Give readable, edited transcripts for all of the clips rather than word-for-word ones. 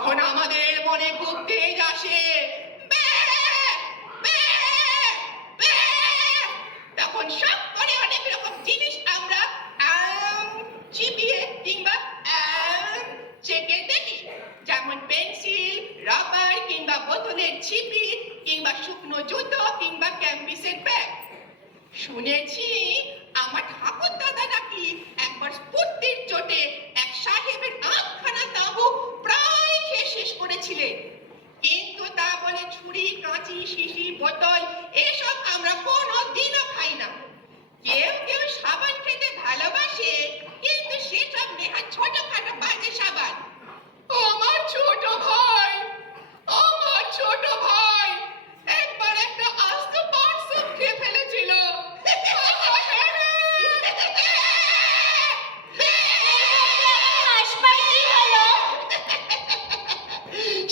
তখন আমাদের মনে খুব তেজ আসে, তখন সব করে অনেক রকম জিনিস আমরা চিবিয়ে কিংবা চেকে দেখি, যেমন পেন্সিল, রাবার কিংবা বোতলের ছিপি কিংবা শুকনো জুতো কিংবা ক্যাম্পিসের ব্যাগ। শুনেছি আমার ঠাকুর দাদা নাকি একবার স্ফূর্তির চোটে এক সাহেবের আধখানা তাঁবু প্রায় খেয়ে শেষ করেছিলেন। কিন্তু তা বলে ছুরি, কাঁচি, শিশি, বোতল এসব আমরা কোনোদিনও খাই না। কেউ কেউ সাবান খেতে ভালোবাসে, কিন্তু সেসব নেহাত ছোটখাটো বাজে সাবান। আমার ছোট ভাই একবার একটা আস্ত পার্সেল খেয়ে ফেলেছিল।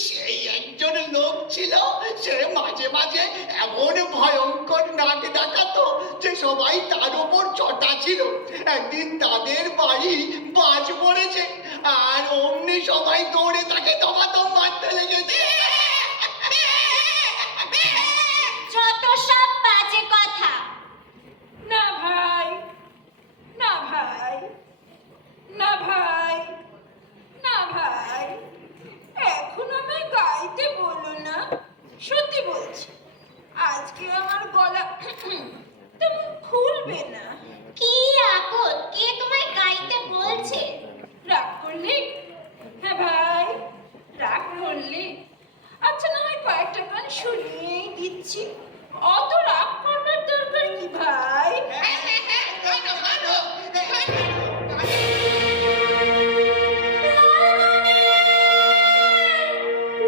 সেই একজন লোক ছিল, সে মাঝে মাঝে এমন ভয়ঙ্কর নাক ডাকাতো যে সবাই তার উপর চটা ছিল। একদিন তাদের বাড়ি বাজ পড়েছে, আর অমনি সবাই দৌড়ে তাকে দমাদম মারতে লেগেছে। যত সব বাজে কথা। না ভাই, না ভাই, না ভাই, না ভাই, এখন আমায় গাইতে বলো না। সত্যি বলছি, আজকে আমার গলা তেমন খুলবে না। কি আপদ, কে তোমায় গাইতে বলছে? রাগ করলি? হ্যাঁ ভাই, রাগ করলি? আচ্ছা, না হয় কয়েকটা গান শুনিয়েই দিচ্ছি। অত রাগ করবার দরকার কি ভাই?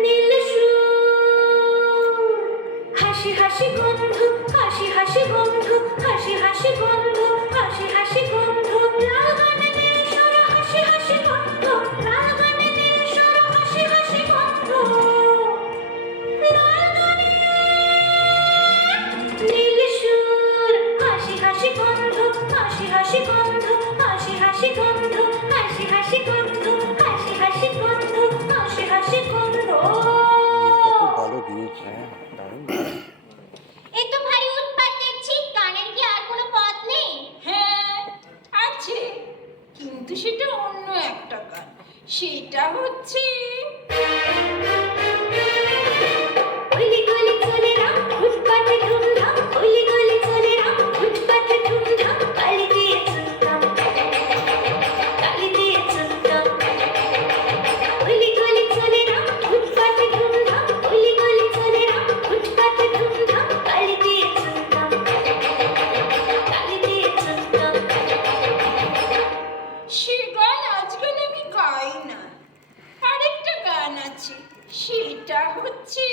নীল হাসি হাসি গন্ধ, হাসি হাসি গন্ধ, হাসি হাসি গন্ধ, হাসি হাসি গন্ধ, লাল গানে নীল স্বর, হাসি হাসি গন্ধ, লাল গানে নীল স্বর, হাসি হাসি গন্ধ, লাল গানে নীল সুর, হাসি হাসি গন্ধ, হাসি হাসি গন্ধ, হাসি হাসি গন্ধ, হাসি হাসি গন্ধ, হাসি হাসি গন্ধ, হাসি হাসি গন্ধ। ভালো দিয়েছে, দারুণ। এ তো ভারী উৎপাত দেখছি, গানের কি আর কোনো পথ নেই? হ্যাঁ আছে, কিন্তু সেটা অন্য একটা গান। সেটা হচ্ছে গলি গলি চলে রাম, ফুটপাতে ধুমধাম, গলি গলি চলে রাম, ফুটপাতে ধুমধাম, কালি দিয়ে চুনতাম, কালি দিয়ে চুনতাম, গলি গলি চলে রাম, ফুটপাতে ধুমধাম, গলি গলি চলে রাম, ফুটপাতে ধুমধাম, কালি দিয়ে চুনতাম, কালি দিয়ে চুনতাম। সে গান আজকাল আমি গাই না। আরেকটা গান আছে, সেটা হচ্ছে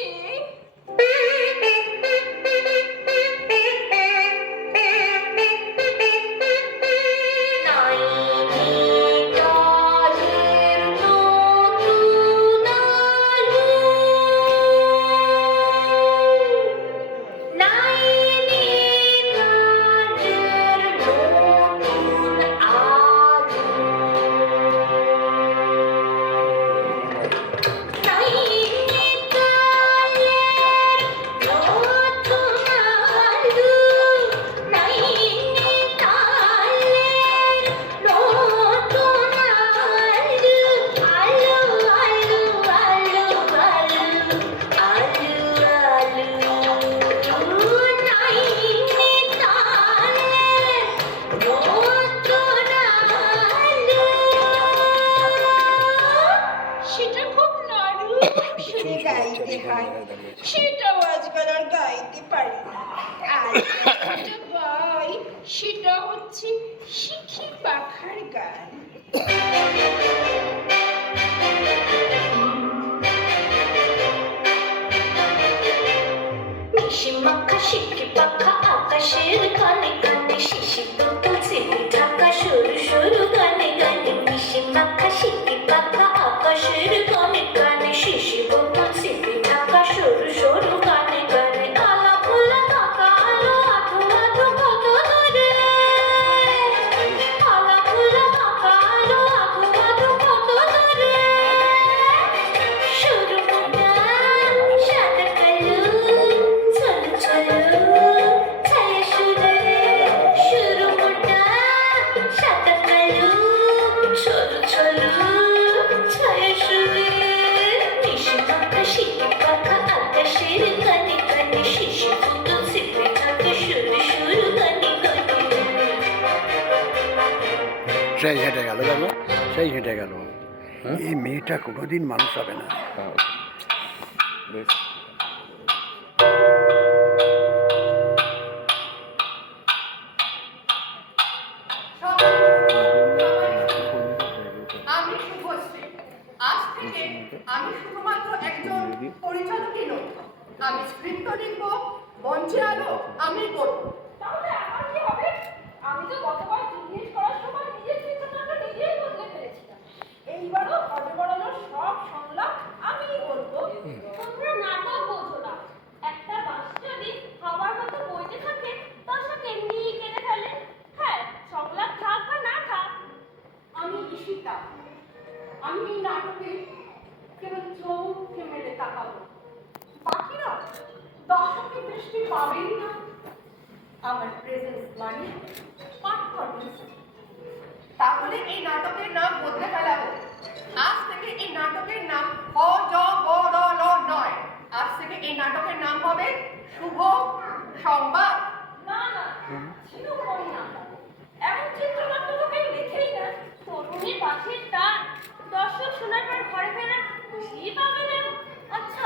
সেটা খুব নরম সুরে গাইতে হয়। সেটাও আজকাল আর গাইতে পারি না। আজকাল যেটা গাই সেটা হচ্ছে শিখি পাখার গান। মাখা শিখি পাখা আকাশের কানে কানে, শিশি দুটো ছেলে ঢাকা সরু সরু গানে গানে, মিশি মাখা শিখি পাখা আকাশের কানে কানে, শিশি দুটো ছেলে ঢাকা সরু সরু গানে গানে, আলা খোলা টাকা আলো আধো আধো কত দূরে, আলা খোলা টাকা আলো আধো আধো কত সেই হেঁটে গেল দেখো, সেই হেঁটে গেল। এই মেয়েটা কোনোদিন মানুষ হবে না। বেশ আমি শুভশ্রী। আজ থেকে আমি শুধুমাত্র একজন পরিচালকই নই, আমি স্ক্রিপ্ট লিখব, মঞ্চে আলো আমি করব। তাহলে আমার কি হবে? আমি তো গতবার জিজ্ঞেস করার সময় নিজের চিত্রনাট্য নিজেই বদলে ফেলেছিলাম। এইবারও হজবড়ানোর সব সংলাপ আমিই বলবো। তোমরা নাটক বোঝো না। একটা বাস যদি হাওয়ার মতো বইতে থাকে, দর্শক এমনিই কেঁদে ফেলে। হ্যাঁ, সংলাপ থাক বা না থাক। আমি ঈশিতা। আমি এই নাটকে কেবল চোখে মেলে তাকাবো, বাকিরা দর্শকের দৃষ্টি পাবেই না। আমার প্রেজেন্স মানে পারফরমেন্স। তাহলে এই নাটকের নাম বদলে ফেলাবো। আজ থেকে এই নাটকের নাম অজগরল নয়, আজ থেকে এই নাটকের নাম হবে শুভ সংবাদ। না না, সেরকমই না। এমন চিত্রনাট্য তো কেউ লেখেই না। তরুণীর পাশের টান, দর্শক শোনার পর ঘরে ফেরার খুশিই পাবে না। আচ্ছা,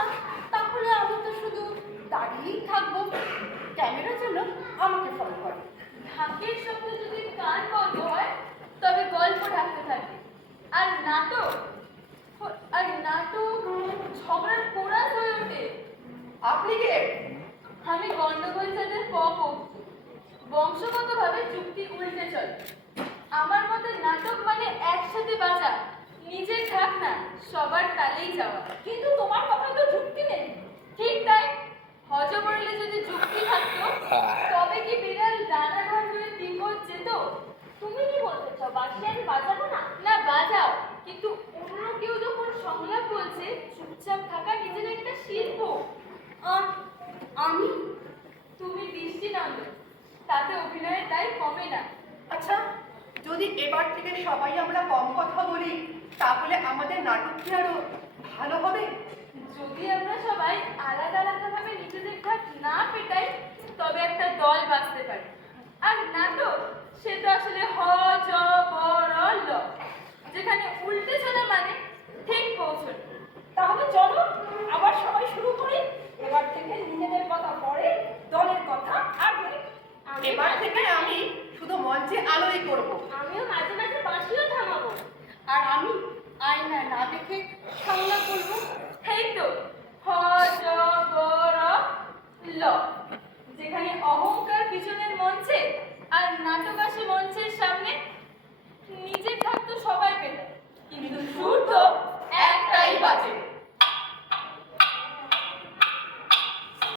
তাহলে আমি তো শুধু দাঁড়িয়েই থাকবো, ক্যামেরার জন্য আমাকে ফলো করে। ঢাকের শব্দে যদি কান বন্ধ হয়, তবে গল্প ঢাকতে থাকে। আর নাটক ঝগড়ার কোরাস হয়ে ওঠে। আপনি কে? আমি গন্ডগোল যাদের পপ, বংশগতভাবে যুক্তি উল্টে চলে। আমার মতে নাটক মানে একসাথে বাজা, নিজের থাক না, সবার তালেই যাওয়া। কিন্তু তোমার কথায় তো যুক্তি নেই। ঠিক তাই, হজবরলে যদি যুক্তি থাকতো, তবে কি বিড়াল ডানা ঘর হয়ে তিব্বত যেত? তুমি কি বলতে চাও, বাঁশি আমি বাজাবো না? না, বাজাও, কিন্তু অন্য কেউ যখন সংলাপ বলছে, চুপচাপ থাকা নিজের একটা শিল্প। আমি? তুমি দৃষ্টিনন্দন, তাতে অভিনয়ের দায় কমে না। আচ্ছা, যদি এবার থেকে সবাই আমরা কম কথা বলি, তাহলে আমাদের নাটক কি আরো ভালো হবে? যদি আমরা সবাই আলাদা আলাদাভাবে নিজেদের ঘাট না পেটাই, তবে একটা দল বাঁচতে পারে। আর নাটক, সে তো আসলে হজবরল, যেখানে উল্টে চলা মানে ঠিক পৌঁছানো। তাহলে চলো আবার সবাই শুরু করি। এবার থেকে নিজেদের কথা পরে, দলের কথা আগে। এবার থেকে আমি শুধু মঞ্চে আলোই করব। আমিও মাঝে মাঝে বাঁশিও থামাবো। আর আমি আয়না না দেখে সংলাপ করবো। এই তো